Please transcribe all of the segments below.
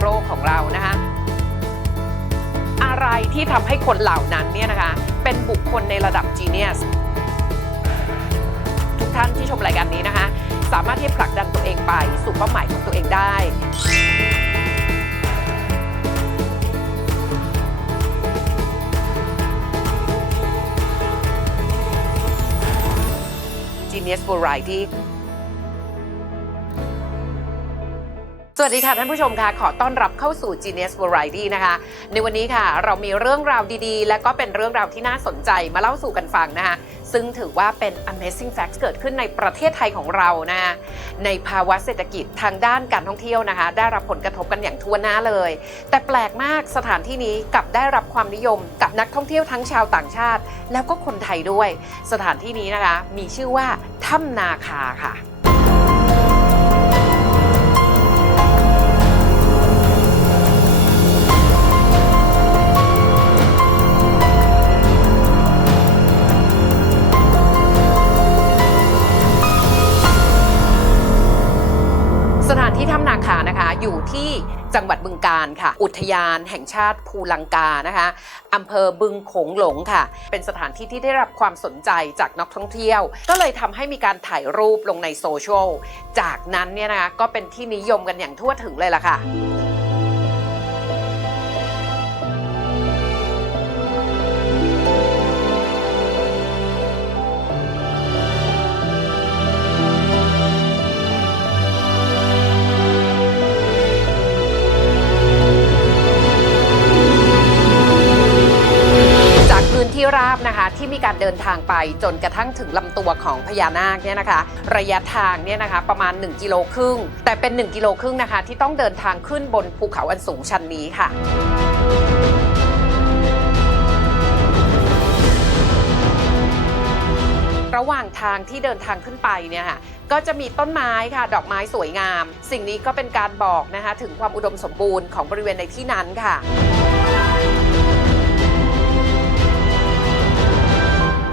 โรคของเรานะคะอะไรที่ทำให้คนเหล่านั้นเนี่ยนะคะเป็นบุคคลในระดับ Genius ทุกท่านที่ชมรายการนี้นะคะ สามารถที่ผลักดันตัวเองไปสู่เป้าหมายของตัวเองได้ Genius Variety ส วัสดีค่ะท่านผู้ชมค่ะ ขอต้อนรับเข้าสู่ Genius Variety นะคะ ในวันนี้ค่ะ เรามีเรื่องราวดีๆ และก็เป็นเรื่องราวที่น่าสนใจมาเล่าสู่กันฟังนะคะซึ่งถือว่าเป็น Amazing Facts เกิดขึ้นในประเทศไทยของเรานะในภาวะเศรษฐกิจทางด้านการท่องเที่ยวนะคะ ได้รับผลกระทบกันอย่างทั่วหน้าเลย แต่แปลกมากสถานที่นี้กลับได้รับความนิยมกับนักท่องเที่ยวทั้งชาวต่างชาติ แล้วก็คนไทยด้วย สถานที่นี้นะคะ มีชื่อว่าถ้ำนาคาค่ะ อยู่ที่จังหวัดบึงการค่ะ อุทยานแห่งชาติภูลังกานะคะอำเภอบึงโขงหลงค่ะ เป็นสถานที่ที่ได้รับความสนใจจากนักท่องเที่ยว ก็เลยทำให้มีการถ่ายรูปลงในโซเชียลจากนั้นเนี่ยนะคะก็เป็นที่นิยมกันอย่างทั่วถึงเลยล่ะค่ะ ที่มีการเดินทางไปจนกระทั่งถึงลำตัวของพญานาคเนี่ยนะคะ ระยะทางเนี่ยนะคะประมาณ 1 กิโลครึ่ง แต่เป็น 1 กิโลครึ่งนะคะ ที่ต้องเดินทางขึ้นบนภูเขาอันสูงชันนี้ค่ะระหว่างทางที่เดินทางขึ้นไปเนี่ยค่ะก็จะมีต้นไม้ค่ะ ดอกไม้สวยงาม สิ่งนี้ก็เป็นการบอกนะคะ ถึงความอุดมสมบูรณ์ของบริเวณในที่นั้นค่ะ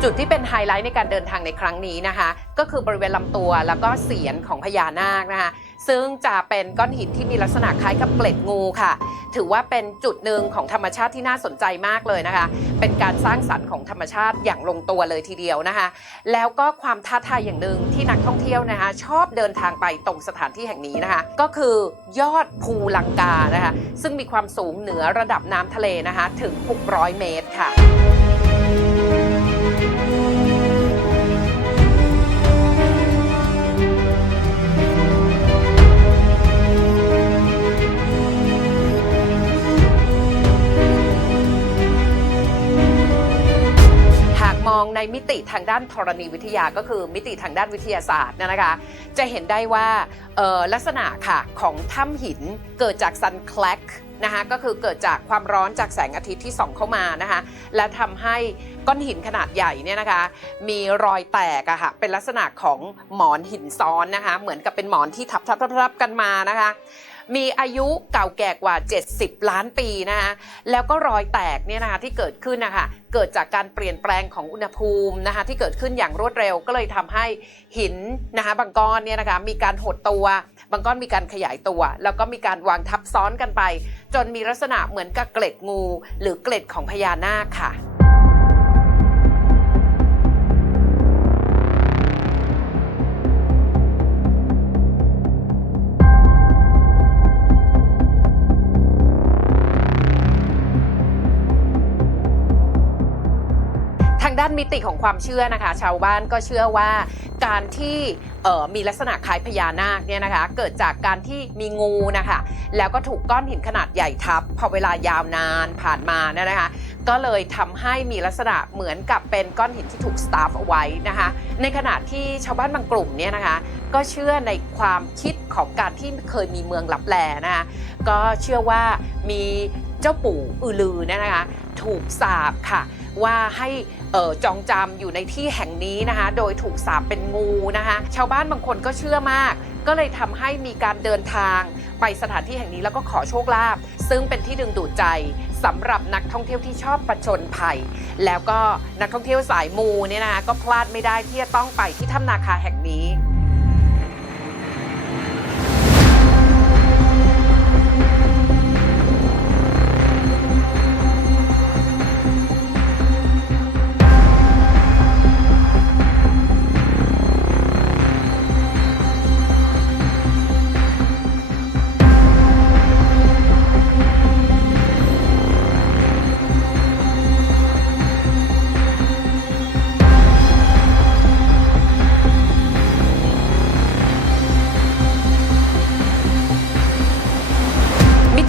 จุดที่เป็นไฮไลท์ในการเดินทางในครั้งนี้นะคะ ก็คือบริเวณลำตัวแล้วก็เสียนของพญานาคนะคะ ซึ่งจะเป็นก้อนหินที่มีลักษณะคล้ายกับเกล็ดงูค่ะ ถือว่าเป็นจุดหนึ่งของธรรมชาติที่น่าสนใจมากเลยนะคะ เป็นการสร้างสรรค์ของธรรมชาติอย่างลงตัวเลยทีเดียวนะคะ แล้วก็ความท้าทายอย่างหนึ่งที่นักท่องเที่ยวนะคะ ชอบเดินทางไปตรงสถานที่แห่งนี้นะคะ ก็คือยอดภูลังกานะคะ ซึ่งมีความสูงเหนือระดับน้ำทะเลนะคะ ถึง 600 เมตรค่ะ หากมองในมิติทางด้านธรณีวิทยาก็คือมิติทางด้านวิทยาศาสตร์นะคะ จะเห็นได้ว่าออลักษณะค่ะของถ้ำหินเกิดจากซันแคลก นะคะก็คือเกิดจากความร้อนจากแสงอาทิตย์ที่ส่องเข้ามานะคะและทำให้ก้อนหินขนาดใหญ่เนี่ยนะคะ มีรอยแตกอะค่ะเป็นลักษณะของหมอนหินซ้อนนะคะ เหมือนกับเป็นหมอนที่ทับทับทับทับกันมานะคะ มีอายุเก่าแก่กว่า 70 ล้านปีนะคะแล้วก็รอยแตกเนี่ยนะคะที่เกิดขึ้นนะคะเกิดจากการเปลี่ยนแปลงของอุณหภูมินะคะที่เกิดขึ้นอย่างรวดเร็วก็เลยทำให้หินนะคะบางก้อนเนี่ยนะคะมีการหดตัว บางก้อนมีการขยายตัว แล้วก็มีการวางทับซ้อนกันไป จนมีลักษณะเหมือนกับเกล็ดงู หรือเกล็ดของพญานาคค่ะางด้านมิติของความเชื่อนะคะ ชาวบ้านก็เชื่อว่าการที่มีลักษณะคล้ายพญานาคเนี่ยนะคะ เกิดจากการที่มีงูนะคะ แล้วก็ถูกก้อนหินขนาดใหญ่ทับพอเวลายาวนานผ่านมาเนี่ยนะคะ ก็เลยทำให้มีลักษณะเหมือนกับเป็นก้อนหินที่ถูกสตาฟเอาไว้นะคะ ในขณะที่ชาวบ้านบางกลุ่มเนี่ยนะคะ ก็เชื่อในความคิดของการที่เคยมีเมืองลับแลนะคะ ก็เชื่อว่ามี เจ้าปู่อือลือเนี่ยนะคะถูกสาบค่ะว่าให้จองจำอยู่ในที่แห่งนี้นะคะ โดยถูกสาปเป็นงูนะคะ ชาวบ้านบางคนก็เชื่อมาก ก็เลยทำให้มีการเดินทางไปสถานที่แห่งนี้แล้วก็ขอโชคลาภซึ่งเป็นที่ดึงดูดใจสำหรับนักท่องเที่ยวที่ชอบประชนภัย แล้วก็นักท่องเที่ยวสายมูเนี่ยนะคะก็พลาดไม่ได้ที่จะต้องไปที่ถ้ำนาคาแห่งนี้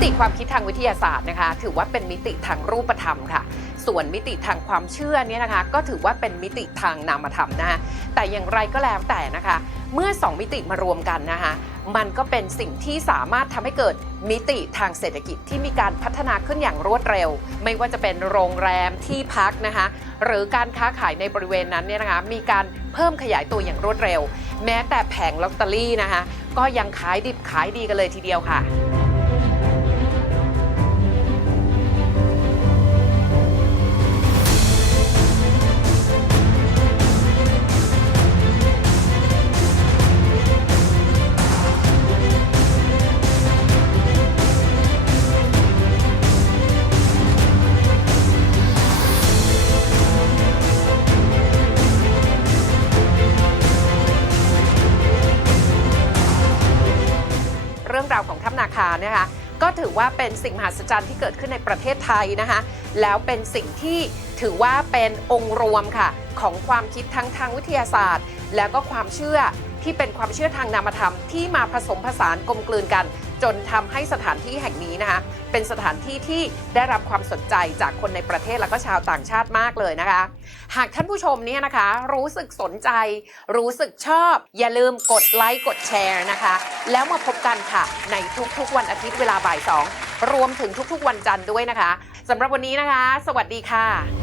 ติความคิดทางวิทยาศาสตร์นะคะ ถือว่าเป็นมิติทางรูปธรรมค่ะ ส่วนมิติทางความเชื่อเนี่ยนะคะ ก็ถือว่าเป็นมิติทางนามธรรมนะคะแต่อย่างไรก็แล้วแต่นะคะ เมื่อ 2 มิติมารวมกันนะคะมันก็เป็นสิ่งที่สามารถทำให้เกิดมิติทางเศรษฐกิจที่มีการพัฒนาขึ้นอย่างรวดเร็ว ไม่ว่าจะเป็นโรงแรมที่พักนะคะ หรือการค้าขายในบริเวณนั้นเนี่ยนะคะมีการเพิ่มขยายตัวอย่างรวดเร็ว แม้แต่แผงลอตเตอรี่นะคะ ก็ยังขายดิบขายดีกันเลยทีเดียวค่ะ รื่องราวของถ้ำนาคาเนี่ยนะคะก็ถือว่าเป็นสิ่งมหัศจรรย์ที่เกิดขึ้นในประเทศไทยนะคะแล้วเป็นสิ่งที่ถือว่าเป็นองค์รวมค่ะ ของความคิดทั้งทางวิทยาศาสตร์ แล้วก็ความเชื่อ ที่เป็นความเชื่อทางนามธรรมที่มาผสมผสานกลมกลืนกัน จนทำให้สถานที่แห่งนี้นะคะ เป็นสถานที่ที่ได้รับความสนใจจากคนในประเทศแล้วก็ชาวต่างชาติมากเลยนะคะ หากท่านผู้ชมเนี่ยนะคะ รู้สึกสนใจ รู้สึกชอบ อย่าลืมกดไลค์กดแชร์นะคะ แล้วมาพบกันค่ะ ในทุกๆ วันอาทิตย์เวลาบ่ายสองรวมถึงทุกๆ วันจันทร์ด้วยนะคะสำหรับวันนี้นะคะ สวัสดีค่ะ